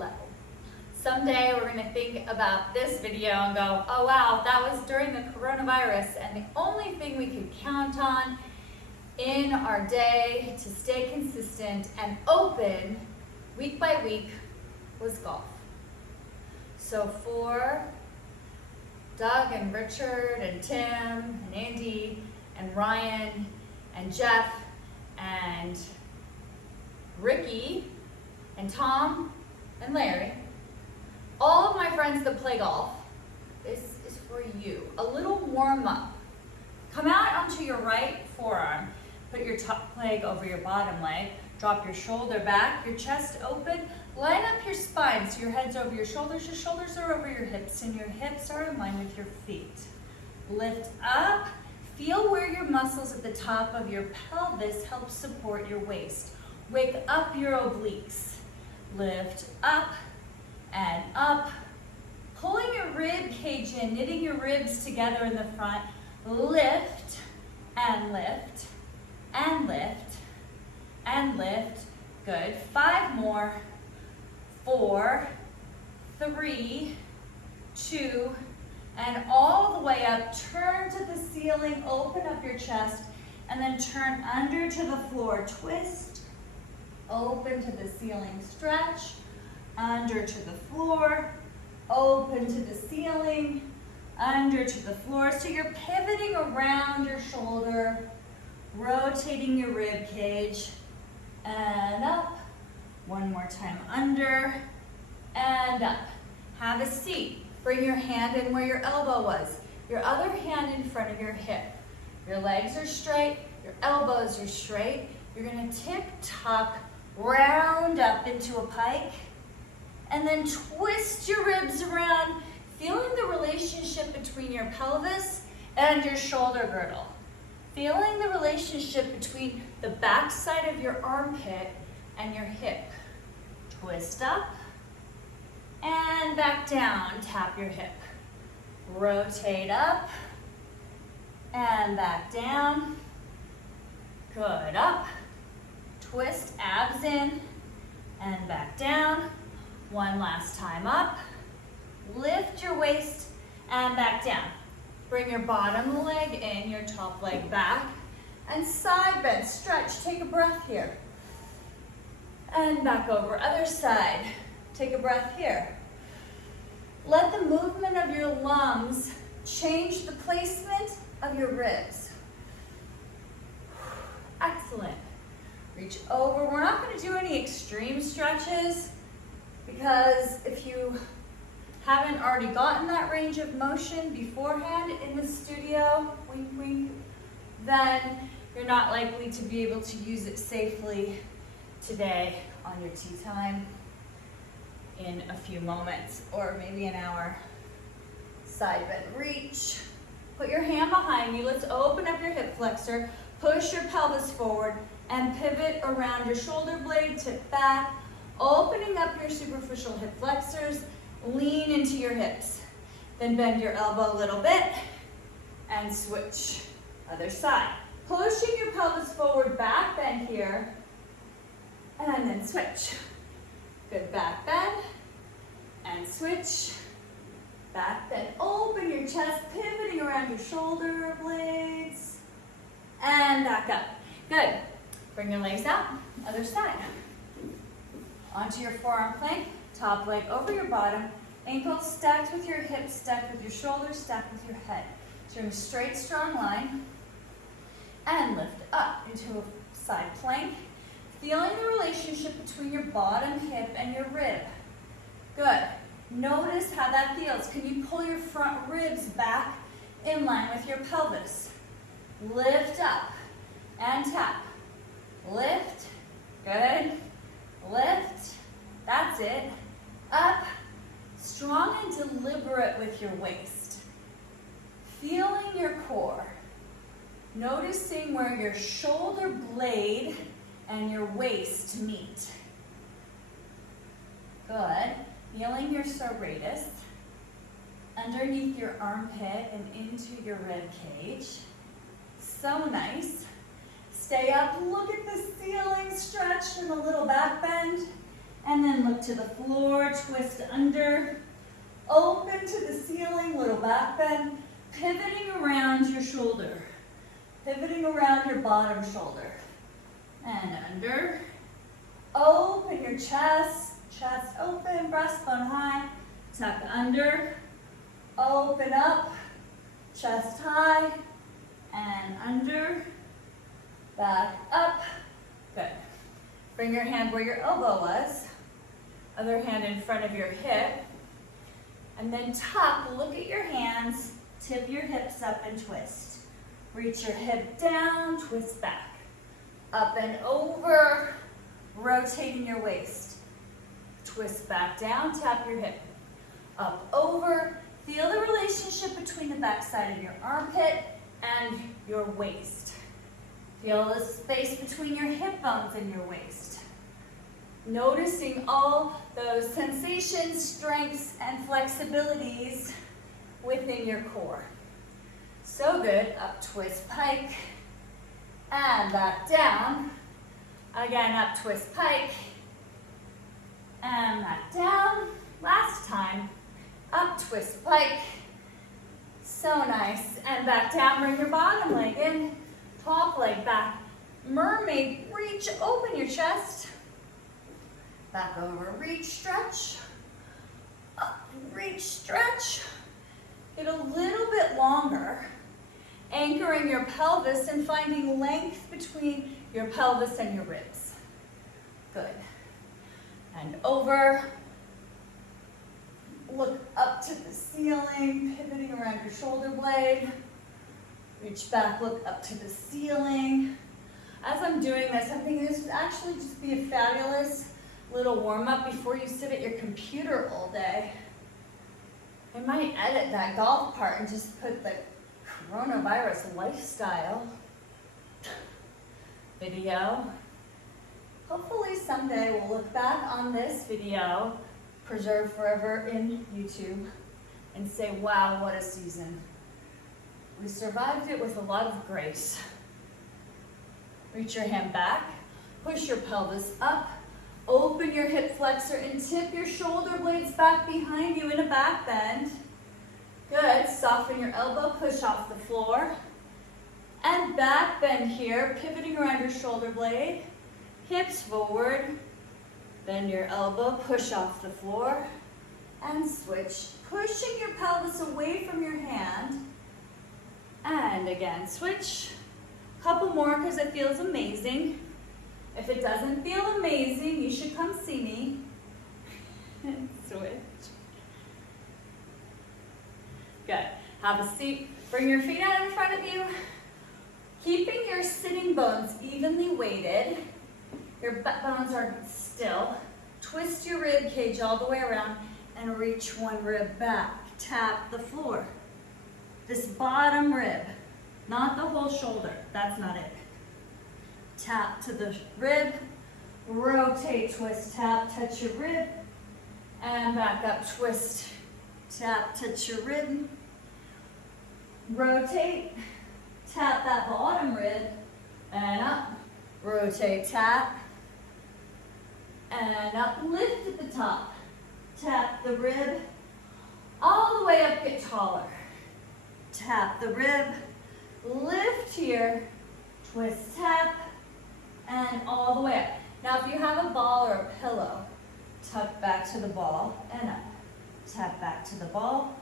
level. Someday we're going to think about this video and go, oh wow, that was during the coronavirus, and the only thing we could count on in our day to stay consistent and open week by week was golf. So for Doug and Richard and Tim and Andy and Ryan and Jeff and Ricky and Tom and Larry, all of my friends that play golf, this is for you. A little warm up. Come out onto your right forearm. Put your top leg over your bottom leg. Drop your shoulder back, your chest open. Line up your spine so your head's over your shoulders are over your hips, and your hips are in line with your feet. Lift up. Feel where your muscles at the top of your pelvis help support your waist. Wake up your obliques. Lift up and up. Pulling your rib cage in, knitting your ribs together in the front. Lift and lift and lift and lift. Good. 5 more. 4, 3, 2, and all the way up. Turn to the ceiling, open up your chest, and then turn under to the floor. Twist, open to the ceiling, stretch, under to the floor, open to the ceiling, under to the floor. So you're pivoting around your shoulder, rotating your rib cage, and up. One more time, under and up. Have a seat. Bring your hand in where your elbow was. Your other hand in front of your hip. Your legs are straight, your elbows are straight. You're gonna tick tock, round up into a pike, and then twist your ribs around, feeling the relationship between your pelvis and your shoulder girdle. Feeling the relationship between the back side of your armpit and your hip. Twist up and back down. Tap your hip. Rotate up and back down. Good. Up. Twist, abs in and back down. One last time. Up. Lift your waist and back down. Bring your bottom leg in, your top leg back, and side bend. Stretch. Take a breath here. And back over, other side. Take a breath here. Let the movement of your lungs change the placement of your ribs. Excellent. Reach over. We're not going to do any extreme stretches because if you haven't already gotten that range of motion beforehand in the studio, wink, wink, then you're not likely to be able to use it safely today on your tea time in a few moments or maybe an hour. Side bend, reach. Put your hand behind you. Let's open up your hip flexor. Push your pelvis forward and pivot around your shoulder blade, tip back, opening up your superficial hip flexors. Lean into your hips. Then bend your elbow a little bit and switch. Other side. Pushing your pelvis forward, back bend here. And then switch. Good, back bend and switch. Back bend, open your chest, pivoting around your shoulder blades. And back up. Good. Bring your legs out, other side. Onto your forearm plank, top leg over your bottom, ankles stacked with your hips, stacked with your shoulders, stacked with your head. So you're in a straight, strong line. And lift up into a side plank. Feeling the relationship between your bottom hip and your rib. Good. Notice how that feels. Can you pull your front ribs back in line with your pelvis? Lift up and tap. Lift. Good. Lift. That's it. Up. Strong and deliberate with your waist. Feeling your core. Noticing where your shoulder blade and your waist meet. Good. Feeling your serratus underneath your armpit and into your rib cage. So nice. Stay up, look at the ceiling, stretch and a little back bend, and then look to the floor, twist under, open to the ceiling, little back bend, pivoting around your shoulder, pivoting around your bottom shoulder. And under, open your chest, chest open, breastbone high, tuck under, open up, chest high, and under, back up. Good. Bring your hand where your elbow was, other hand in front of your hip, and then tuck, look at your hands, tip your hips up and twist. Reach your hip down, twist back. Up and over, rotating your waist. Twist back down, tap your hip. Up, over, feel the relationship between the backside of your armpit and your waist. Feel the space between your hip bones and your waist. Noticing all those sensations, strengths, and flexibilities within your core. So good. Up, twist, pike, and back down. Again, up, twist, pike, and back down. Last time, up, twist, pike. So nice. And back down, bring your bottom leg in, top leg back. Mermaid reach, open your chest. Back over, reach, stretch. Up, reach, stretch. Get a little bit longer. Anchoring your pelvis and finding length between your pelvis and your ribs. Good. And over. Look up to the ceiling, pivoting around your shoulder blade. Reach back, look up to the ceiling. As I'm doing this, I'm thinking this would actually just be a fabulous little warm-up before you sit at your computer all day. I might edit that golf part and just put the coronavirus lifestyle video. Hopefully someday we'll look back on this video, preserved forever in YouTube, and say, wow, what a season. We survived it with a lot of grace. Reach your hand back, push your pelvis up, open your hip flexor and tip your shoulder blades back behind you in a back bend. Good, soften your elbow, push off the floor. And back bend here, pivoting around your shoulder blade. Hips forward, bend your elbow, push off the floor. And switch, pushing your pelvis away from your hand. And again, switch. Couple more because it feels amazing. If it doesn't feel amazing, you should come see me. Switch. Good. Have a seat. Bring your feet out in front of you. Keeping your sitting bones evenly weighted. Your butt bones are still. Twist your rib cage all the way around and reach one rib back. Tap the floor. This bottom rib, not the whole shoulder. That's not it. Tap to the rib, rotate, twist, tap, touch your rib, and back up, twist, tap, touch your rib, rotate, tap that bottom rib, and up, rotate, tap, and up, lift at the top, tap the rib, all the way up, get taller, tap the rib, lift here, twist, tap, and all the way up. Now if you have a ball or a pillow, tuck back to the ball and up. Tap back to the ball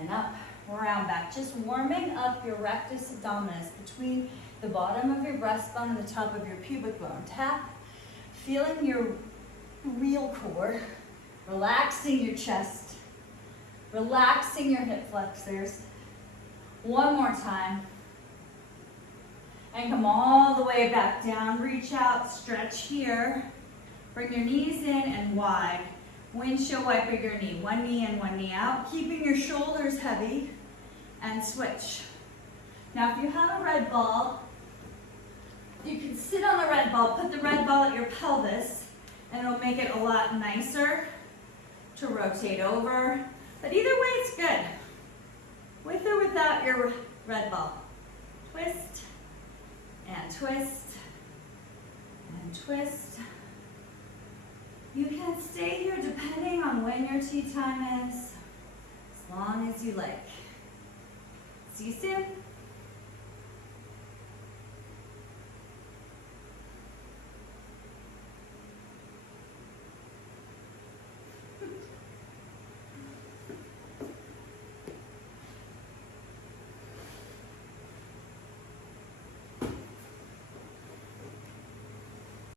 and up, round back. Just warming up your rectus abdominis between the bottom of your breastbone and the top of your pubic bone. Tap, feeling your real core, relaxing your chest, relaxing your hip flexors. One more time. And come all the way back down. Reach out, stretch here. Bring your knees in and wide. Windshield wiper your knee. One knee in, one knee out. Keeping your shoulders heavy. And switch. Now if you have a red ball, you can sit on the red ball. Put the red ball at your pelvis. And it'll make it a lot nicer to rotate over. But either way it's good. With or without your red ball. Twist. And twist, and twist. You can stay here depending on when your tea time is, as long as you like. See you soon.